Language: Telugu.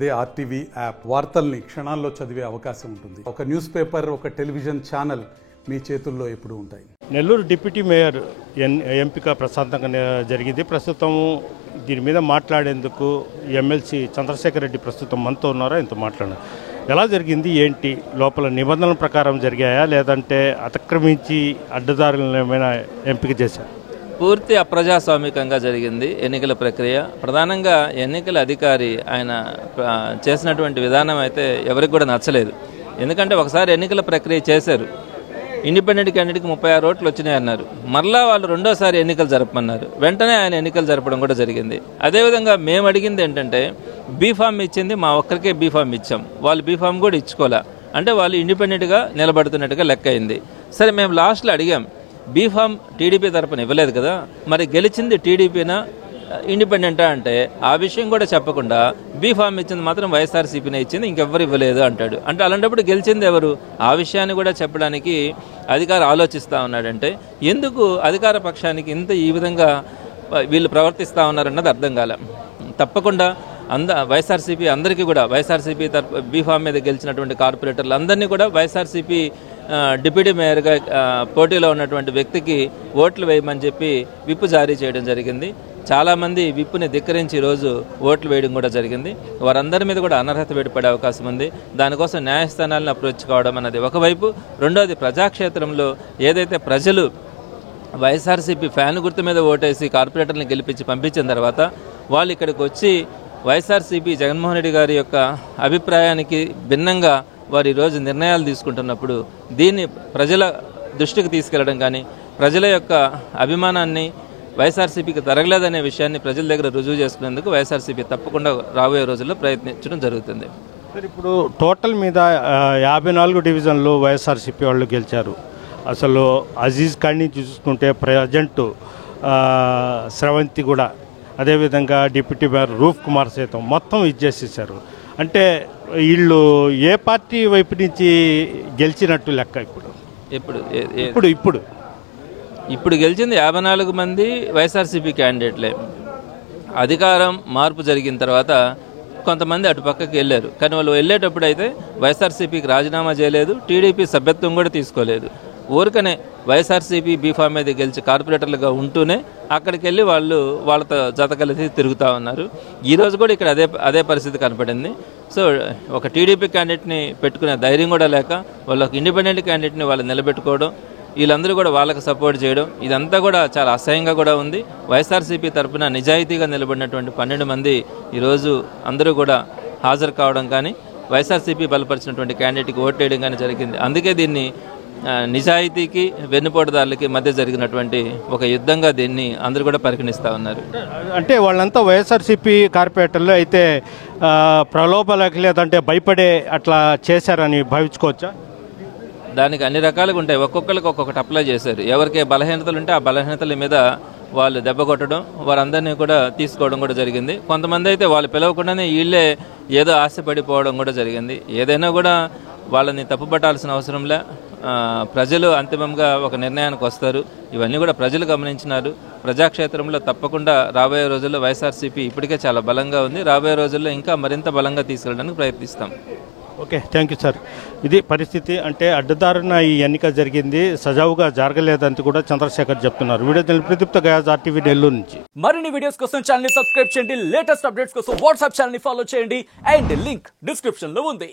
అదే ఆర్టీవీ యాప్ వార్తల్ని క్షణాల్లో చదివే అవకాశం ఉంటుంది. ఒక న్యూస్ పేపర్, ఒక టెలివిజన్ ఛానల్ మీ చేతుల్లో ఎప్పుడూ ఉంటాయి. నెల్లూరు డిప్యూటీ మేయర్ ఎంపిక ప్రశాంతంగా జరిగింది. ప్రస్తుతం దీని మీద మాట్లాడేందుకు ఎమ్మెల్సీ చంద్రశేఖర్ రెడ్డి ప్రస్తుతం మనతో ఉన్నారా? ఇంత మాట్లాడారు. ఎలా జరిగింది, ఏంటి, లోపల నిబంధనల ప్రకారం జరిగాయా లేదంటే అతిక్రమించి అడ్డదారులను ఏమైనా ఎంపిక చేశారు? పూర్తి అప్రజాస్వామికంగా జరిగింది ఎన్నికల ప్రక్రియ. ప్రధానంగా ఎన్నికల అధికారి ఆయన చేసినటువంటి విధానం అయితే ఎవరికి కూడా నచ్చలేదు. ఎందుకంటే ఒకసారి ఎన్నికల ప్రక్రియ చేశారు, ఇండిపెండెంట్ క్యాండిడేట్కి 36 ఓట్లు వచ్చినాయి అన్నారు. మరలా వాళ్ళు రెండోసారి ఎన్నికలు జరపమన్నారు. వెంటనే ఆయన ఎన్నికలు జరపడం కూడా జరిగింది. అదేవిధంగా మేము అడిగింది ఏంటంటే బీఫామ్ ఇచ్చింది మా ఒక్కరికే బీఫామ్ ఇచ్చాం, వాళ్ళు బీఫామ్ కూడా ఇచ్చుకోలే. అంటే వాళ్ళు ఇండిపెండెంట్గా నిలబడుతున్నట్టుగా లెక్క అయింది. సరే, మేము లాస్ట్లో అడిగాం, బీఫామ్ టీడీపీ తరపున ఇవ్వలేదు కదా, మరి గెలిచింది టీడీపీనా ఇండిపెండెంటా అంటే ఆ విషయం కూడా చెప్పకుండా బీఫామ్ ఇచ్చింది మాత్రం వైఎస్ఆర్సీపీనే ఇచ్చింది, ఇంకెవ్వరు ఇవ్వలేదు అంటాడు. అంటే అలాంటప్పుడు గెలిచింది ఎవరు? ఆ విషయాన్ని కూడా చెప్పడానికి అధికారి ఆలోచిస్తూ ఉన్నాడంటే ఎందుకు అధికార పక్షానికి ఇంత ఈ విధంగా వీళ్ళు ప్రవర్తిస్తూ ఉన్నారన్నది అర్థం కాలే. తప్పకుండా వైఎస్ఆర్సీపీ అందరికీ కూడా వైఎస్ఆర్సీపీ బీఫామ్ మీద గెలిచినటువంటి కార్పొరేటర్లు అందరినీ కూడా వైఎస్ఆర్సీపీ డిప్యూటీ మేయర్గా పోటీలో ఉన్నటువంటి వ్యక్తికి ఓట్లు వేయమని చెప్పి విప్ జారీ చేయడం జరిగింది. చాలామంది విప్పుని ధిక్కరించి ఈరోజు ఓట్లు వేయడం కూడా జరిగింది. వారందరి మీద కూడా అనర్హత వేడిపడే అవకాశం ఉంది. దానికోసం న్యాయస్థానాలను అప్రోచ్ కావడం అన్నది ఒకవైపు. రెండోది, ప్రజాక్షేత్రంలో ఏదైతే ప్రజలు వైఎస్ఆర్సీపీ ఫ్యాన్ గుర్తు మీద ఓటేసి కార్పొరేటర్ని గెలిపించి పంపించిన తర్వాత వాళ్ళు ఇక్కడికి వచ్చి వైఎస్ఆర్సీపీ జగన్మోహన్ రెడ్డి గారి యొక్క అభిప్రాయానికి భిన్నంగా వారు ఈరోజు నిర్ణయాలు తీసుకుంటున్నప్పుడు దీన్ని ప్రజల దృష్టికి తీసుకెళ్లడం కానీ ప్రజల యొక్క అభిమానాన్ని వైఎస్ఆర్సీపీకి తరగలేదనే విషయాన్ని ప్రజల దగ్గర రుజువు చేసుకునేందుకు వైఎస్ఆర్సీపీ తప్పకుండా రాబోయే రోజుల్లో ప్రయత్నించడం జరుగుతుంది. సార్, ఇప్పుడు టోటల్ మీద 54 డివిజన్లు వైఎస్ఆర్సీపీ వాళ్ళు గెలిచారు. అసలు అజీజ్ కాడిని చూసుకుంటే ప్రజెంట్ స్రవంతి కూడా, అదేవిధంగా డిప్యూటీ మేయర్ రూఫ్ కుమార్ సైతం మొత్తం ఇచ్చేసేసారు. అంటే వీళ్ళు ఏ పార్టీ వైపు నుంచి గెలిచినట్టు లెక్క? ఇప్పుడు గెలిచింది 54 మంది వైఎస్ఆర్సీపీ క్యాండిడేట్లే. అధికారం మార్పు జరిగిన తర్వాత కొంతమంది అటు పక్కకి వెళ్ళారు. కానీ వాళ్ళు వెళ్ళేటప్పుడు అయితే వైఎస్ఆర్సీపీకి రాజీనామా చేయలేదు, టీడీపీ సభ్యత్వం కూడా తీసుకోలేదు. ఊరికనే వైఎస్ఆర్సీపీ బీఫామ్ మీద గెలిచి కార్పొరేటర్లుగా ఉంటూనే అక్కడికి వెళ్ళి వాళ్ళతో జత కలిసి తిరుగుతూ ఉన్నారు. ఈరోజు కూడా ఇక్కడ అదే పరిస్థితి కనపడింది. సో ఒక టీడీపీ క్యాండిడేట్ని పెట్టుకునే ధైర్యం కూడా లేక వాళ్ళు ఒక ఇండిపెండెంట్ క్యాండిడేట్ని వాళ్ళు నిలబెట్టుకోవడం, వీళ్ళందరూ కూడా వాళ్ళకి సపోర్ట్ చేయడం, ఇదంతా కూడా చాలా అసహ్యంగా కూడా ఉంది. వైఎస్ఆర్సీపీ తరఫున నిజాయితీగా నిలబడినటువంటి 12 మంది ఈరోజు అందరూ కూడా హాజరు కావడం కానీ వైఎస్ఆర్సీపీ బలపరిచినటువంటి క్యాండిడేట్కి ఓటు వేయడం కానీ జరిగింది. అందుకే దీన్ని నిజాయితీకి వెన్నుపోటుదారులకి మధ్య జరిగినటువంటి ఒక యుద్ధంగా దీన్ని అందరూ కూడా పరిగణిస్తూ ఉన్నారు. అంటే వాళ్ళంతా వైఎస్ఆర్సీపీ కార్పొరేటర్లు అయితే ప్రలోభాలకి లేదంటే భయపడే అట్లా చేశారని భావించుకోవచ్చా? దానికి అన్ని రకాలుగా ఉంటాయి. ఒక్కొక్కరికి ఒక్కొక్కటి అప్లై చేశారు. ఎవరికి బలహీనతలు ఉంటే ఆ బలహీనతల మీద వాళ్ళు దెబ్బ కొట్టడం, వారందరినీ కూడా తీసుకోవడం కూడా జరిగింది. కొంతమంది అయితే వాళ్ళు పిలవకుండానే వీళ్ళే ఏదో ఆశపడిపోవడం కూడా జరిగింది. ఏదైనా కూడా వాళ్ళని తప్పుపట్టాల్సిన అవసరంలే. ప్రజలు అంతిమంగా ఒక నిర్ణయానికి వస్తారు. ఇవన్నీ కూడా ప్రజలు గమనించినారు. ప్రజాక్షేత్రంలో తప్పకుండా రాబోయే రోజుల్లో వైఎస్ఆర్సీపీ ఇప్పటికే చాలా బలంగా ఉంది. రాబోయే రోజుల్లో ఇంకా మరింత బలంగా తీసుకెళ్ళడానికి ప్రయత్నిస్తాం. Okay, thank you sir. ఇది పరిస్థితి. అంటే అడ్డదారున ఈ ఎన్నిక జరిగింది, సజావుగా జరగలేదని కూడా చంద్రశేఖర్ చెప్తున్నారు. Video Pradeepta guys, RTV Nellore నుంచి. మరిన్ని వీడియోస్ కోసం ఛానల్ ని సబ్స్క్రైబ్ చేయండి. లేటెస్ట్ అప్డేట్స్ కోసం వాట్సాప్ ఛానల్ ని ఫాలో చేయండి. అండ్ లింక్ డిస్క్రిప్షన్ లో ఉంది.